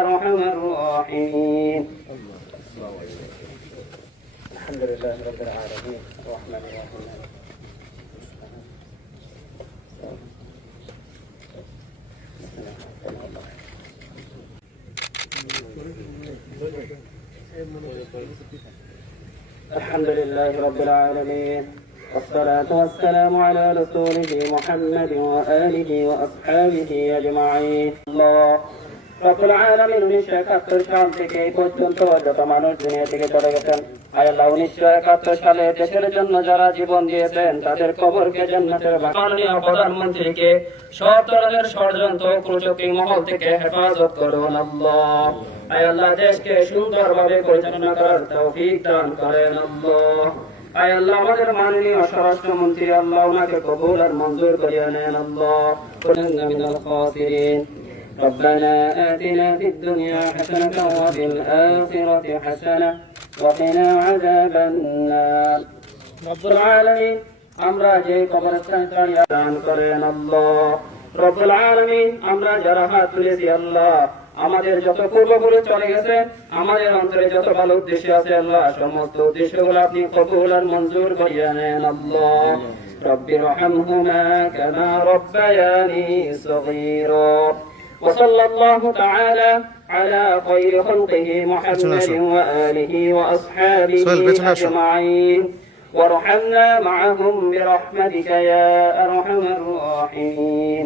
أرحم الراحمين. الحمد لله رب العالمين الرحمن الرحيم. الحمد لله رب العالمين والصلاة والسلام على رسوله محمد وآله وأصحابه أجمعين. الله رب العالمين 1971 সাল থেকে এই পর্যন্ত যত মানুষ দুনিয়া থেকে চলে গেছেন, আয় আল্লাহ 1971 সালে দেশের জন্য যারা জীবন দিয়েছেন তাদের কবরকে জান্নাতের মাননীয় প্রধানমন্ত্রীকে সব ধরনের ষড়যন্ত্র কুচক্রী মহল থেকে হেফাজত করুন আল্লাহ। আয় আল্লাহ দেশকে সুন্দরভাবে পরিচালনা করার তৌফিক দান করেন আল্লাহ। আয় আল্লাহ আমাদের মাননীয় স্বরাষ্ট্রমন্ত্রী আল্লাহ ওনাকে কবুল আর মঞ্জুর করিয়ে নেন আল্লাহ। মিনাল খাসিরিন। ربنا آتنا في الدنيا حسنة وفي الآخرة حسنة وقنا عذاب النار. رب العالمين আমরা যে কবরস্থানটা দান করেন আল্লাহ। রব্বুল আলামিন আমরা যারা হাত তুলেছি আল্লাহ, আমাদের যত পূর্বপুরুষ চলে গেছে, আমাদের অন্তরে যত ভালো উদ্দেশ্য আছে আল্লাহ, সমস্ত উদ্দেশ্যগুলো আপনি কবুল আর মঞ্জুর করিয়ে নেন আল্লাহ। رب ارحمهما كما ربياني صغيرا. وصلى الله تعالى على خير خلقه محمد وآله وأصحابه أجمعين وارحمنا معهم برحمتك يا أرحم الراحمين.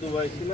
দুবাই ছিল